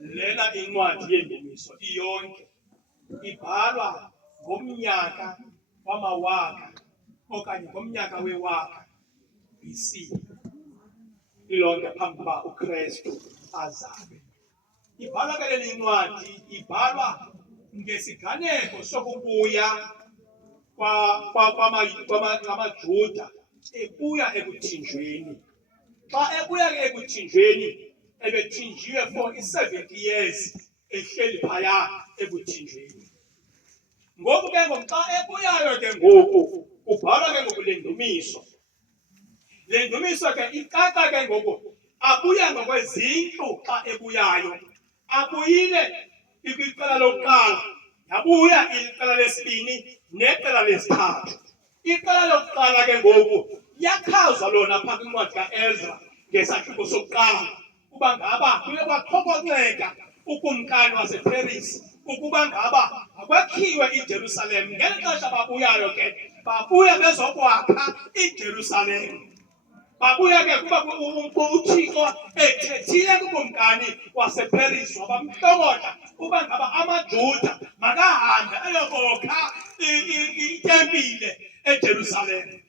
lena incwadi yendumiso iyonke ibhalwa ngomnyaka wamawaka okanye ngomnyaka wewaka BC, ilonke phambi kokuba uKristu azalwe. Ibhalwa ke le ncwadi ibhalwa ngesiganeko sokubuya kwamaJuda ebuya ekuthinjweni. Xa ebuya ekuthinjweni ebethinjiwe for 70 years ehleli phaya ekuthinjweni. Ngoku ke xa ebuyayo ke ngoku ubhalwa ke ngoku le ndumiso. Le ndumiso ke icaca ke ngoku abuya ngokwezindlu xa ebuyayo. Abuyile iqala lokuqala, yabuya iqala lesibini neqala lesithathu. Iqala lokuqala ke ngoku yachazwa lona phaa kwincwadi kaEzra ngesahluko sokuqala uba ngaba kuye kwaphokoxeka ukumkani wasePerisi ukuba ngaba akwakhiwe iJerusalem. Ngeli xesha babuyayo ke babuya bezokwakha iJerusalem. Babuya ke kuba uThixo ethethile kukumkani wasePerisi wabamhlokotha uba ngaba amaJuda makahambe ayokokha itempile eJerusalem.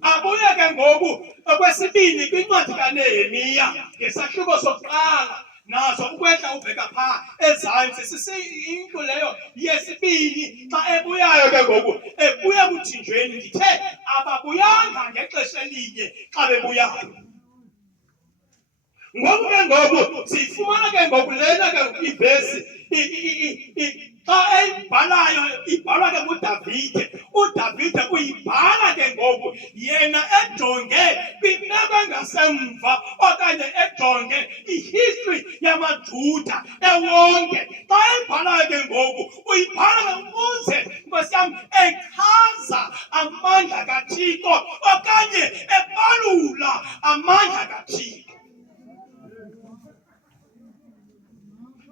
Abuya ke ngoku okwesibini kwincwadi kaNehemiya ngesahluko sokuqala nazo ukwehla ubheka phaa ezantsi sisiyindlu leyo yesibini. Xa ebuyayo ke ngoku ebuya kuthinjweni, ndithe ababuyanga ngexesha elinye xa bebuyayo. Ngoku ke ngoku siyifumana ke ngoku lena ke ivesi xa eyibhalayo ibhalwa ke nguDavide. UDavide uyibhala ke ngoku yena ejonge kwimeko engasemva okanye ejonge ihistory yamaJuda ewonke. Xa eyibhalayo ke ngoku uyibhala ukuze Nkosi yam echaza amandla kaThixo okanye ebalula amandla kaThixo.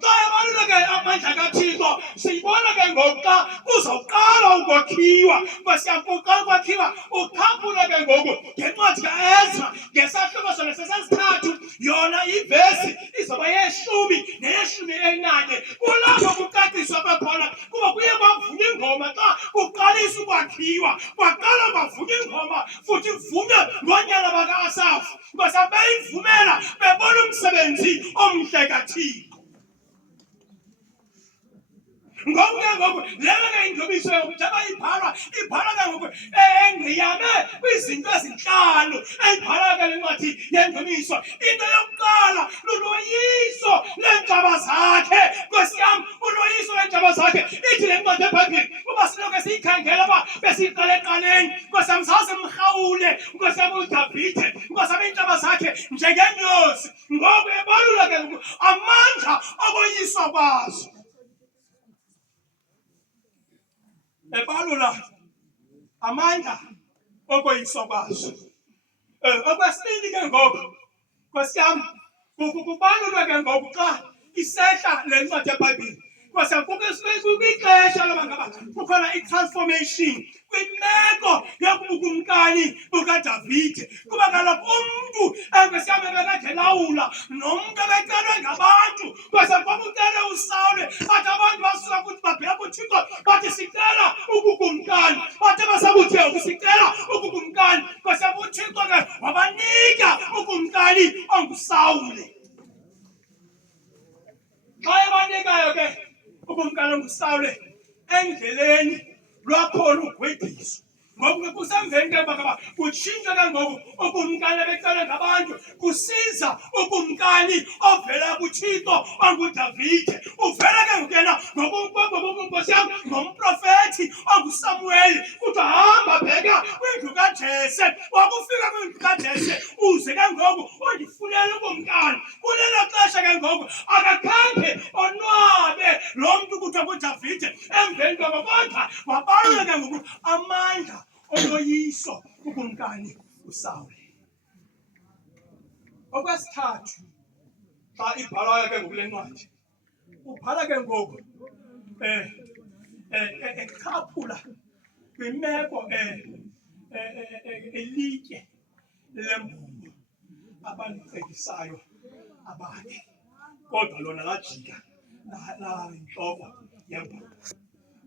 Xa ebaluleke amandla kaThixo siyibona ke ngoku xa kuzawuqala ukwakhiwa. Nkosi yam, kuqala ukwakhiwa ukhaphula ke ngoku ngencwadi kaEzra ngesahluko sona sesesithathu, yona ivesi izoba yeshumi neyeshumi elinanye. Kulapho kucaciswa kwakhona kuba kuye kwavunywa ingoma xa kuqalisa ukwakhiwa. Kwaqala kwavunywa ingoma futhi ivunywe ngoonyana baka-Asafu. Nkosi yam, beyivumela bebona umsebenzi omhle kaThixo. Ngoku ke ngoku lena ke indumiso njengoba ibhalwa ke ngoku engqiyame kwizinto ezintlanu eyibhalwa ke le ncwadi yendumiso. Into yokuqala luloyiso leentshaba zakhe. Nkosi yam, uloyiso leentshaba zakhe. Ithi le ncwadi eBhayibhileni uba siloke siyikhangela uba besiyiqala ekuqaleni. Nkosi yam, zasimrhawule Nkosi yam uDavide. Nkosi yam, iintshaba zakhe njengenyosi. Ngoku ebalula ke ngoku amandla okoyiswa kwazo. Ebalula amandla okoyiswa kwazo. Okwesibini ke ngoku, Nkosi yam, kubalulwe ke ngoku xa isehla le ncwadi yeBhayibhile. Nkosi yam, kwixesha loba ngaba kukhona i-transformation kwimeko yobukumkani bukaDavide. Kuba kaloku umntu Nkosi yam ebekade elawula nomntu ebecelwe ngabantu. Nkosi yam, kwakucelwe uSawule, bathi abantu basuka kuthi babheka kuThixo bathi sicela ubukumkani. Bathe basakuthi sicela ubukumkani, Nkosi yam, uThixo ke wabanika ukumkani onguSawule. Xa ebanikayo ke ukumkani onguSawule endleleni lwakhona ugwediso. Ngoku ke kusemveni ke ngaba kutshintshwa ke ngoku ukumkani ebecelwe ngabantu kusiza ukumkani ovela kuThixo onguDavide. Uvela ke ngoku yena Nkosi yam ngomprofethi onguSamuweli. Kuthiwa hamba bheka kwindlu kaJese. Wakufika kwindlu kaJese uze ke ngoku undifunele ukumkani. Kulelo xesha ke ngoku akakhange onwabe lo mntu kuthiwa nguDavide emveni koko, kodwa wabalula ke ngoku amandla oloyiso ukumkani uSawule. Okwesithathu, xa ibhalwayo ke ngoku le ncwadi ubhala ke ngoku echaphula kwimeko elitye lembumbo abalicebisayo abakhe. kodwa lona lajika la inhloko yempuphu.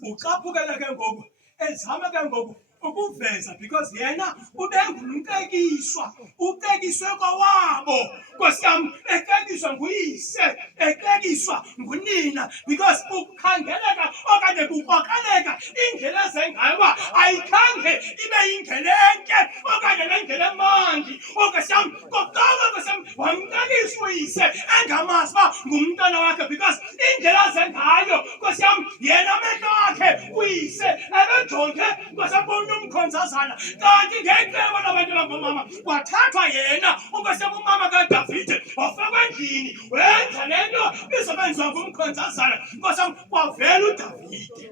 Ucaphukela ke ngoku ezama ke ngoku ukuveza because yena ubengumtekiswa, utekiswe kwawabo. Nkosi yami, etekiswa nguyise, etekiswa ngunina because ukukhangeleka okanye kukrokreleka indlela ezengayo uba ayikhange ibe yindlela entle okanye nendlela emandi. Nkosi yami, kokuqala nkosi yami wamtekisa uyise engamazi uba ngumntwana wakhe because indlela azengayo nkosi yami yena amehlo akhe uyise ebejonge nkosi yami umkhonzazana, kanti ngecebo labantu abangomama kwathathwa yena unkosi yami umama kaDavide wafakwa endlini wenza lento izobenziwa ngumkhonzazana. Nkosi yami kwavela uDavide.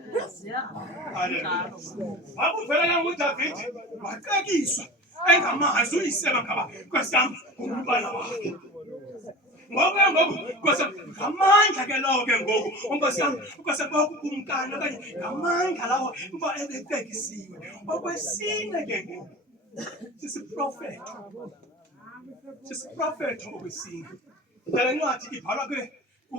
Haleluya. Wakuvela uDavide watekiswa engamazi uyise ngaba nkosi yami umntwana wakhe. Ngoku nkosi ngamandla ke lawo ke ngoku unkosi yami nkosi kumkani okanye ngamandla lawo uba ebetekisiwe. Okwesine ke ngoku sisiprofeto okwesine. Le ncwadi ibhalwa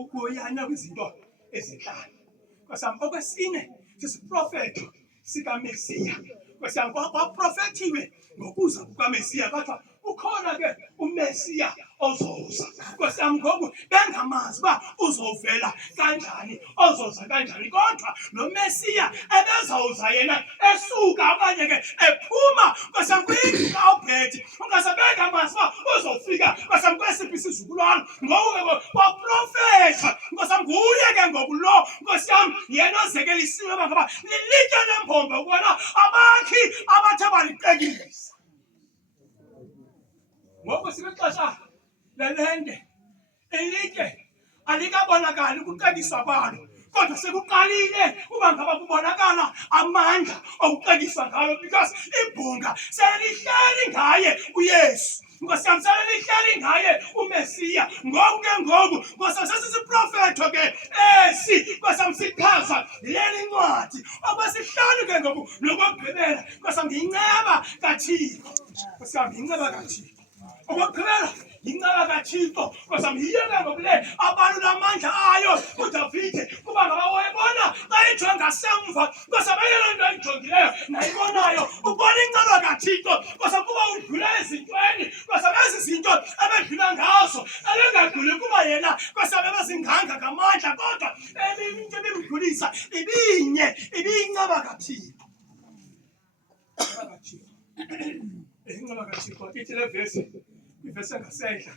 kuyanya kwizinto ezinhlanu. Nkosi yami okwesine sisiprofeto sikaMesiya. Nkosi yami kwaprofethiwe ngokuza kukaMesiya kodwa ukhona ke uMesiya ozoza. Nkosi yami ngoku bengamazi uba uzovela kanjani, ozoza kanjani, kodwa lo Mesiya ebezawuza yena esuka okanye ke ephuma nkosi yami kwindlu kaObhedi. Nkosi yami bengamazi uba uzofika nkosi yami kwesiphi isizukulwana. Ngoku ke kwaprofetha nkosi yami nguye ke ngoku lo nkosi yami yena ozekelisiwe ngaba lilitye lembombo ukubona abakhi abathe balitekisa. Ngoku sibexesha lelende ilitye alikabonakali ukutekiswa kwalo, kodwa sekuqalile uba ngaba kubonakala amandla okutekiswa ngalo because ibhunga selihleli ngaye uYesu. Nkosi yami selihleli ngaye uMesiya. Ngoku ke ngoku nkosi yami sesisiprofetho ke esi nkosi yami sichaza leli ncwadi. Okwesihlanu ke ngoku nokokugqibela nkosi yami yinceba kaThixo. Nkosi yami yinceba kaThixo. Okugqibela yinceba kaThixo. Nkosi yami yiyo ke ngoku le abalula amandla ayo uDavide kuba ngaba wayebona xa ejonga ngasemva. Nkosi yami eyona nto ayijongileyo nayibonayo ubona inceba kaThixo. Nkosi yami kuba udlula ezintweni. Nkosi yami ezi zinto ebedlula ngazo ebengadluli kuba yena nkosi yami ebezinganga ngamandla, kodwa into ebimdlulisa ibiyinceba kaThixo. Inceba kaThixo ithi le vesi ivesi engasentla,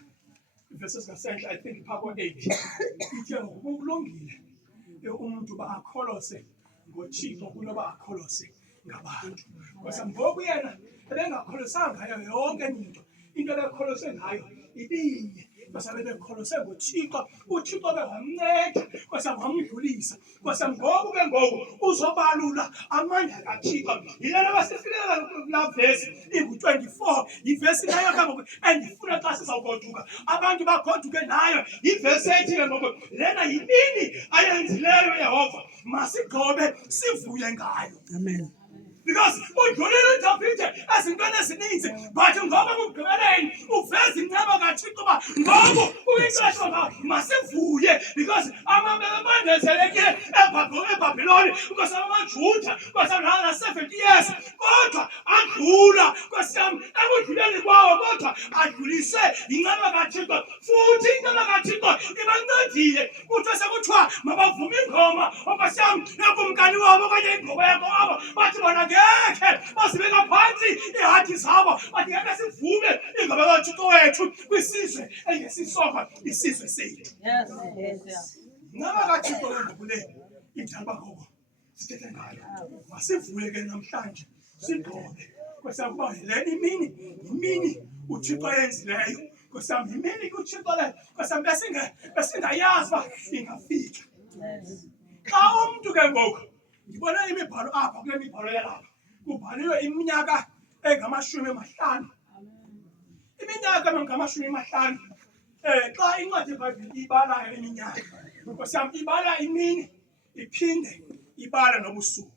ivesi ezingasentla I think phaa ko-8 ithi ngokulungile umuntu uba akholose ngoThixo kunoba akholose ngabantu. Nkosi yami ngoku yena ebengakholosanga ngayo yonke into ebekholose ngayo ibinye. Nkosi yami ebekholose ngoThixo, uThixo bewamnceda. Nkosi yami wamdlulisa. Nkosi yami ngoku ke ngoku uzobalula amandla kaThixo. Yilena basifikelela kulaa vesi ingu-24, yivesi leyo ke ngoku endifuna xa sizawugoduka abantu bagoduke nayo. Yivesi ethi ke ngoku lena yimini ayenzileyo Yehova, masigcobe sivuye ngayo. Amen. Because udlulile uDavide ezintweni ezininzi, but ngoba kugqibeleni uveza inceba kaThixo uba ngoku uyixesha uba masivuye because ababebandezelekile eBhabhiloni nkosi yami amaJuda nkosi yami na-70 years, kodwa adlula nkosi yami ekudluleni kwawo, kodwa adlulise inceba kaThixo. Futhi inceba kaThixo ibancedile kuthi sekuthiwa mabavume ingoma nkosi yami ekumkani wabo okanye ingoma yakho wabo, bathi bona ngekhe basibeka phansi iihadi zabo, bathi ngeke sivume ingoma kaThixo wethu kwisizwe engesisokwa isizwe sethu. Inceba kaThixo ngokule idalwa ngoko sithethe ngayo, masivuye ke namhlanje sigqoke. Nkosi yami kuba le imini uThixo ayenzileyo. Nkosi yami imini uThixo le nkosi yami besingayazi uba ingafika. Xa umntu ke ngoku ndibona imibhalo apha kule mibhalo yalapha kubhaliwe iminyaka engama-50. Iminyaka engama-50. Xa incwadi yeBhayibhile ibala iminyaka, nkosi yami ibala imini iphinde ibala nobusuku.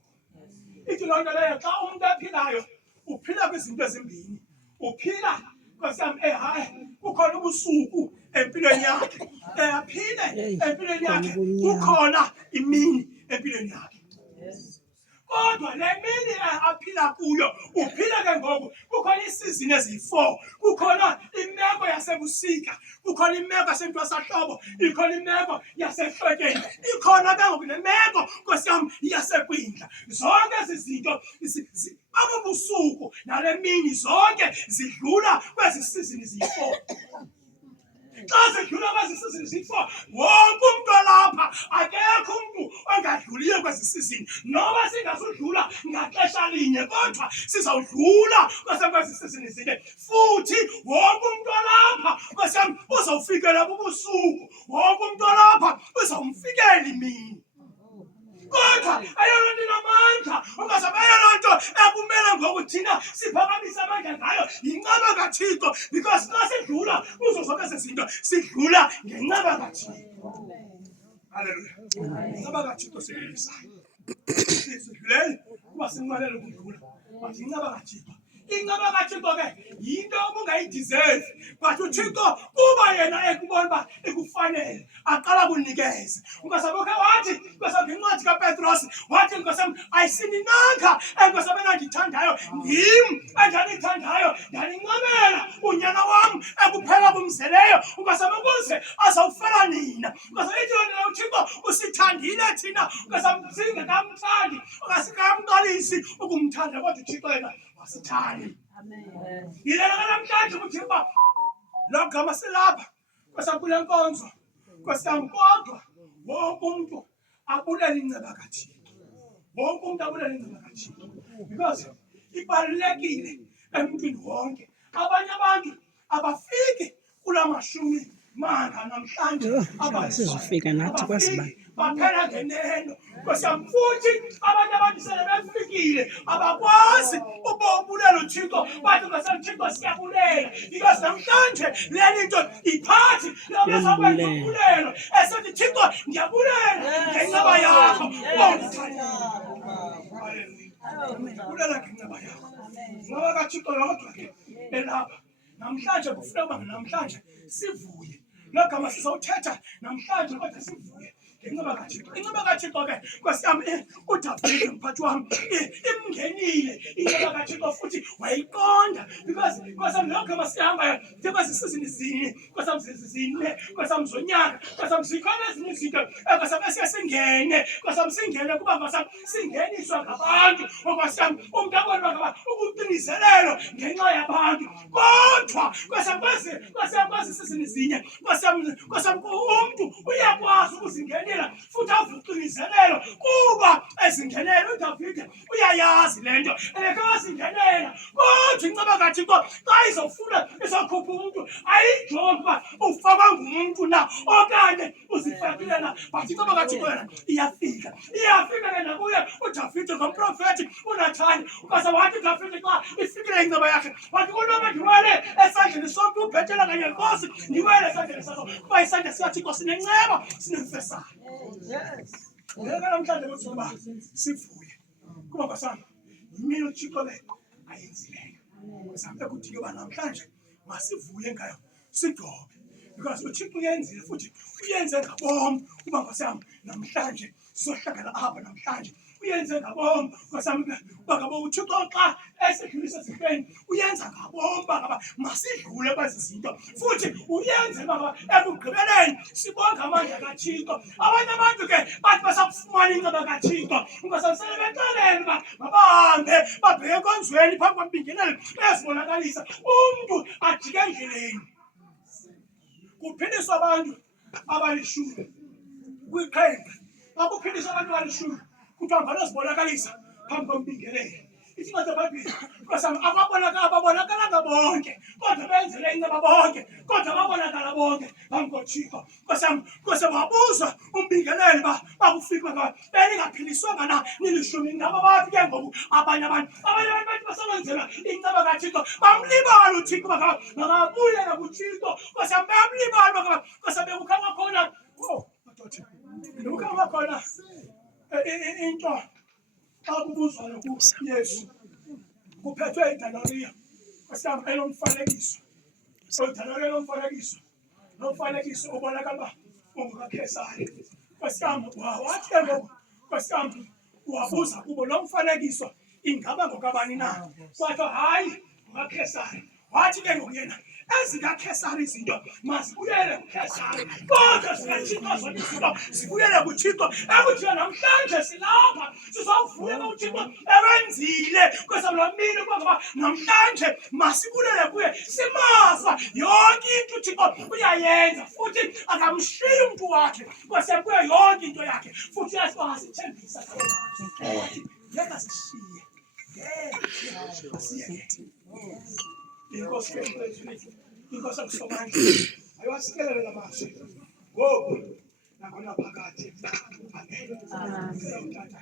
Ithi loo nto leyo xa umuntu ephilayo uphila kwizinto ezimbini. Uphila nkosi yami hayi kukhona ubusuku empilweni yakhe, aphile empilweni yakhe. Kukhona imini empilweni yakhe. Kodwa le mini aphila kuyo, uphila ke ngoku kukhona isizini eziyi-4. Kukhona imeko yasebusika, kukhona imeko yasentwasahlobo, ikhona imeko yasehlotyeni, ikhona ke ngoku nemeko Nkosi yam yasekwindla. Zonke ezi zinto abubusuku nale mini zonke zidlula kwezi sizini ziyi-4. Xa zidlula kwezi sizini ziyi-4, wonke umntu olapha akekho umntu ongadluliyo kwezi sizini. Noba singazudlula ngaxesha linye, kodwa sizawudlula kwezi sizini zine. Futhi wonke umntu olapha Nkosi yam uzawufikela bubusuku, wonke umntu olapha uzawumfikela imini. Kodwa ayona nto inamandla, ukazama ayona nto ekumele ngoku thina siphakamise amandla ngayo yinceba kaThixo, because xa sidlula kuzo zonke ezi zinto sidlula ngenceba kaThixo. Haleluya. Inceba kaThixo siyilisayo. Sidlulele kuba sinqwenela ukudlula, but inceba kaThixo. Inceba kaThixo ke yinto obungayideserve, but uThixo kuba yena ekubona uba ikufanele aqala kunikeza. Ungasabokhe wathi ngencwadi kaPetros, wathi Nkosi ayisininanga enkosi endandiyithandayo, ndim endandiyithandayo ndanincamela unyana wam ekuphela kumzeleyo, Nkosi ukuze azawufela nina. Nkosi ithi yona uThixo usithandile thina, Nkosi singekamthandi singamqalisi ukumthanda, kodwa uThixo yena wasithanda. Amen. Yilena namhlanje uThixo uba lo gama silapha Nkosi kule nkonzo, Nkosi yam, kodwa wonke umntu abulela inceba kaThixo. Wonke umntu abulela inceba kaThixo, because ibalulekile emntwini wonke. Abanye abantu abafiki kula mashumi manga namhlanje, sizofika nathi kwasibani baphela ngeneno. Nkosi yam, futhi abanye abantu sele befikile abakwazi ubulela uThixo, bathi Nkosi yam Thixo siyabulela, because namhlanje le nto iphathi yabazakwenza ubulelo esithi Thixo ndiyabulela ngenceba yakho. Ndiyabulela ngenceba yakho. Ngoba kaThixo yodwa ke elapha namhlanje kufuneka uba namhlanje sivuye. Lo gama sizawuthetha namhlanje, kodwa sivuye ngenceba kaThixo. Inceba kaThixo ke Nkosi yam uDavide mphathi wam imngenile inceba kaThixo, futhi wayiqonda, because Nkosi yam lo gama sihambayo kwezi sizini zine, Nkosi yam zine, Nkosi yam zonyaka, Nkosi yam zikhona ezinye izinto Nkosi yam esiye singene, Nkosi yam singene kuba Nkosi yam singeniswa ngabantu, Nkosi yam umntu abona ngaba ukuqiniselelo ngenxa yabantu. Kodwa Nkosi yam kwezi sizini zinye, Nkosi yam umntu uyakwazi ukuzingenela futhi avuqiniselelo kuba ezingenela. uDavide uyayazi le nto engekawazingenela, kodwa inceba kaThixo xa izofuna izokhupha umntu ayijonge uba ufakwa ngumntu na okanye uzifakile na, but inceba kaThixo yona iyafika ke nakuye uDavide ngomprofethi uNathani. Nkosi wathi uDavide xa ifikile inceba yakhe, wathi kunoba ndiwele esandleni somntu ubhetela kanye nkosi, ndiwele esandleni sakho, kuba isandla sikaThixo sinenceba sinemfesane. Ngeke namhlanje kuthi uba sivuye kuba Nkosi yam yimini uThixo le ayenzileyo. Nkosi yam ekuthini uba namhlanje masivuye ngayo sidobe, because uThixo uyenzile futhi uyenze ngabom uba Nkosi yam namhlanje sizohlangana apha namhlanje. Uyenze ngabom Nkosi yam uba ngaba uThixo xa esidlulisa ezifeni uyenza ngabom uba ngaba masidlule kwezi zinto, futhi uyenze uba ngaba ekugqibeleni sibonge amandla kaThixo. Abanye abantu ke bathi basakufumana inceba kaThixo, Nkosi yam sele bexelela uba mabahambe babheke enkonzweni phambi kwambingeleli ezibonakalisa, umntu ajike endleleni. Kuphindiswa abantu abalishumi kwiqhenqa, xa kuphindiswa abantu abalishumi kuthiwa ngalozibonakalisa phambi kombingeleli. Incwadi kaBhayibhile Nkosi yam ababonakalanga bonke, kodwa benzele inceba bonke, kodwa babonakala bonke phambi koThixo. Nkosi yam wabuzwa umbingeleli uba bakufika ngaba belingaphiliswanga na nilishumi. Ngabo bathi ke ngoku abanye abantu bathi basebenzelwa inceba kaThixo bamlibala uThixo uba ngaba makabuye kuThixo. Nkosi yam bayamlibala uba ngaba Nkosi yam bekukhanga khona madoda, bekukhanga khona into xa kubuzwayo kuYesu kuphethwe idanariya, Nkosi yam enomfanekiso. So idanariya enomfanekiso nomfanekiso ubonakala ungukaKhesari. Kwesami wathi ngoku kwesami wabuza kubo lo mfanekiso ingaba ngokabani na? Kwathiwa hayi ngokaKhesari. Wathi ke ngokuyena ezikaKhesari izinto mazibuyele kuKhesari, kodwa zikaThixo zonke izinto zibuyele kuThixo. Ekuthiwa namhlanje silapha sizawuvuya uThixo ewenzile kwesam lomini ukuba namhlanje masibulele kuye simaza yonke into uThixo uyayenza, futhi akamshiyi umntu wakhe kwesekuye yonke into yakhe, futhi uyasithembisa wathi yeka sishiye inkosi inkosi akusomandla ayiwasikelele lamazwi ngoku nakhona phakathi. Amen.